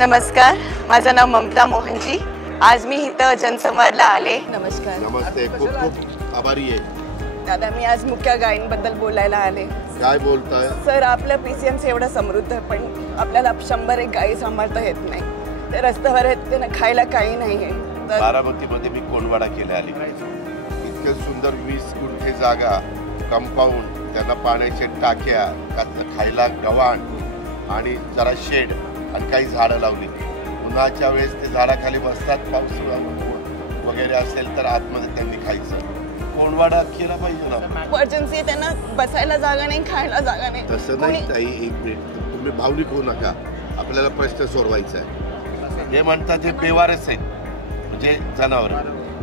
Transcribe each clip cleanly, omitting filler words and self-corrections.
नमस्कार, माझं नाव ममता मोहनजी। आज मी इथं जनसंवादला आले। नमस्कार। नमस्ते, खूप खूप आभारी आहे दादा। मी आज मुख्य गायींबद्दल बोलायला आले। काय बोलताय सर? आपलं पीसीएमसी एवढं समृद्ध आहे, पण आपल्याला 100 गायी सांभाळता येत नाही। ते रस्त्यावर आहेत, त्यांना खायला काही नाही आहे। बारामतीमध्ये मी कोंडवाडा केला आली, इतकं सुंदर 20 गुंठे जागा, कंपाऊंड, त्यांना पाण्याच्या टाक्या, खायला गव्हाण आणि जरा शेड आणि काही झाडं लावली। उन्हाच्या वेळेस ते झाडाखाली बसतात, पाऊस वगैरे असेल तर आतमध्ये त्यांनी खायचं। कोंडवाडा केला पाहिजे ना। इमर्जन्सी, त्यांना बसायला जागा नाही, खायला जागा नाही। तसं नाही ताई, एक मिनिट, तुम्ही भावनिक होऊ नका, आपल्याला प्रश्न सोडवायचा आहे। हे म्हणतात हे बेवारस आहेत, म्हणजे जनावर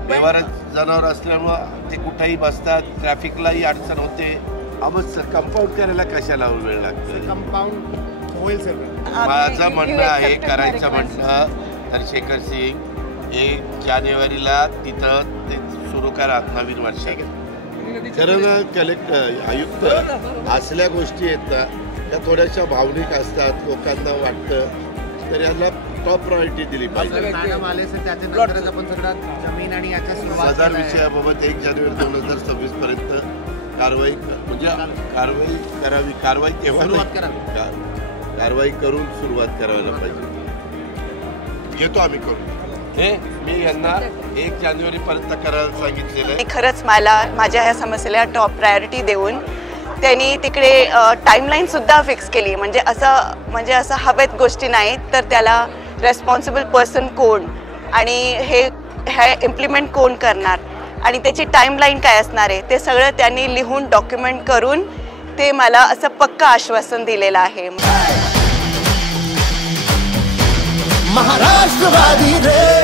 बेवारस जनावर असल्यामुळं ते कुठेही बसतात, ट्रॅफिकलाही अडचण होते। अवश्य कंपाऊंड करायला कशाला वेळ लागतो? कंपाऊंड होईल सर। माझं म्हणणं आहे, करायचं म्हणणं तर शेखर सिंग 1 जानेवारीला तिथं ते सुरू करा, नवीन वर्षात। कारण कलेक्टर आयुक्त असल्या गोष्टी आहेत ना, त्या थोड्याशा भावनिक असतात, लोकांना वाटतं, तर यांना टॉप प्रायोरिटी दिली पाहिजे। मॅडम आले सर, त्याच्यानंतरच आपण सगळं जमीन आणि याच्या सदर विषयाबाबत 1 जानेवारी 2026 पर्यंत कारवाई, म्हणजे कारवाई करावी, कारवाई तेव्हा कारवाई करून सुरुवात करायला पाहिजे। येतो आम्ही करू, हे मी यांना 1 जानेवारी पर्यंत करायला सांगितलेलं आहे। खरंच मला माझ्या ह्या समस्येला टॉप प्रायोरिटी देऊन त्यांनी तिकडे टाइमलाईन सुद्धा फिक्स केली। म्हणजे असं हवेत गोष्टी नाहीत, तर त्याला रेस्पॉन्सिबल पर्सन कोण आणि हे इम्प्लिमेंट कोण करणार आणि त्याची टाइमलाईन काय असणार आहे, ते सगळं त्यांनी लिहून डॉक्युमेंट करून ते मला असं पक्का आश्वासन दिलेलं आहे। महाराष्ट्रवादी रे।